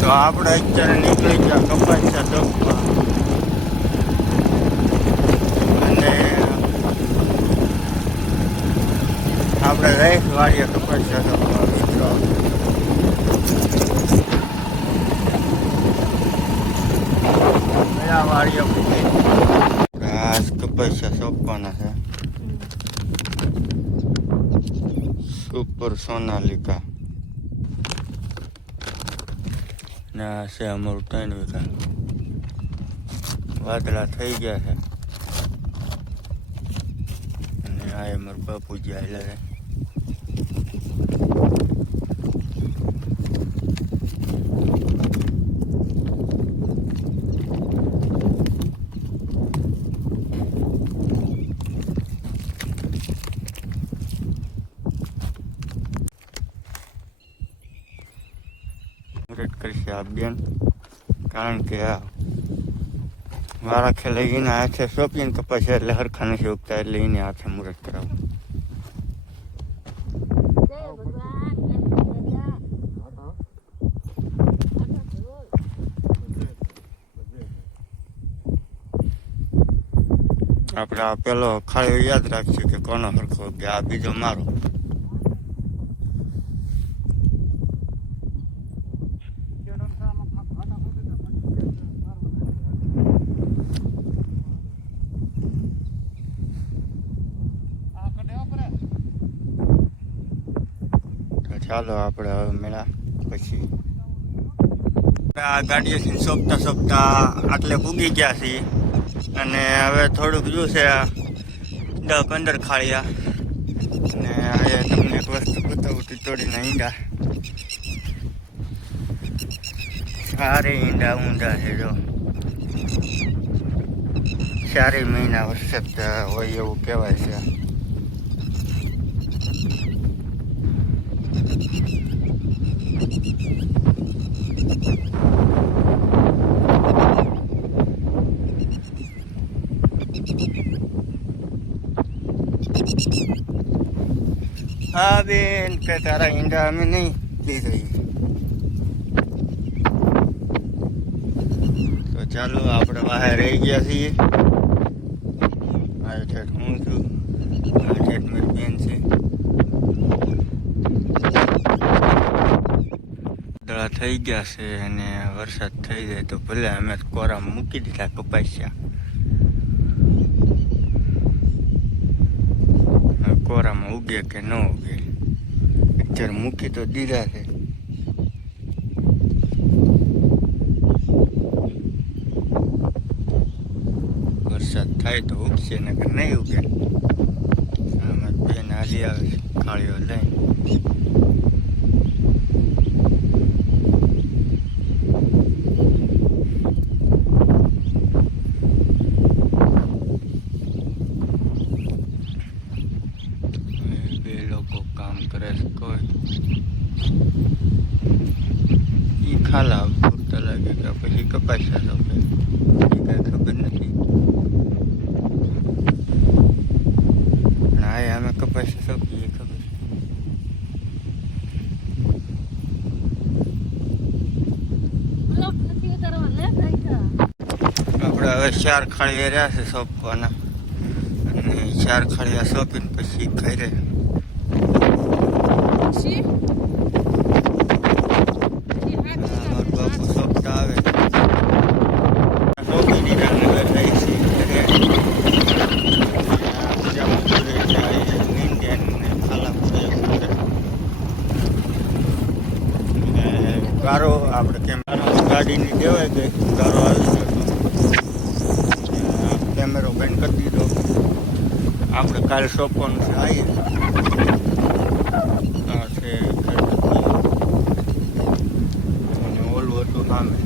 તો આપણે અત્યારે નીકળી ગયા કપાસિયા ચોકમાં અને આપણે રહીશ વાળીએ કપાસિયા ચોકમાં મિત્રો. કયા વાળીએ આ કપાસિયા ચોકવાના છે. સુપર સોનાલિકા ને આ છે અમારું 3 વીઘા. વાદળા થઈ ગયા છે અને આ અમારું બાપુજી આવેલા છે. કરશે આ બેન, કારણ કે આ મારા ખેલે એના હાથે સોંપીને કપાસ એટલે હરખા નથી ઉગતા, એટલે એને હાથે મુહૂર્ત કરાવું. આપણે આ પેલો ખાળીઓ યાદ રાખશું કે કોનો હરખો કે આ બીજો મારો. ચાલો આપણે હવે મેળા પછી આ ગાડીએથી સોંપતા સોંપતા આટલે પૂગી ગયા છીએ અને હવે થોડુંક જોયું છે 10-15 ખાળિયા. અને હવે તમને એક વસ્તુ બતાવું, ટીટોડીના ઈંડા, સારે ઈંડા ઊંડા છે. જો 4 મહિના વરસાદ હોય એવું કહેવાય છે. હા બેન, કે તારા ઈંડા અમે નહીં લઈ જઈએ. તો ચાલો આપણે બહાર રહી ગયા છીએ. આ ઠેઠ હું છું, આ ઠેઠ મારી બેન છે. દડા થઈ ગયા છે અને વરસાદ થઈ જાય તો ભલે અમે કોરામાં મૂકી દીધા કપાસિયા. કોરામાં ઉગે કે ન ઉગે, અત્યારે મૂકી તો દીધા છે. વરસાદ થાય તો ઉગશે ને કે નહીં ઉગે. આમાં બેન હાલી આવે છે ખાળીઓ લઈને. કામ કરે છે કોઈ ઈ ખાલા પૂરતા લાગે કે પછી કપાસિયા સોંપે, એ કઈ ખબર નથી. પણ આ અમે કપાસિયા સોંપીએ ખબર. આપણે હવે 4 ખાળિયા રહ્યા છે સોંપવાના અને 4 ખાળિયા સોંપીને પછી ઘરે બાપુ સોંપતા આવે. સોંપી દીધા ને રહી છે ગારો. આપણે કેમેરો ગાડીની દેવાય ગઈ, ગારો આવી ગયો, કેમેરો બંધ કરી દીધો. આપણે કાલે સોંપવાનું છે. આવીએ છે અને ઓલું હતું સામે.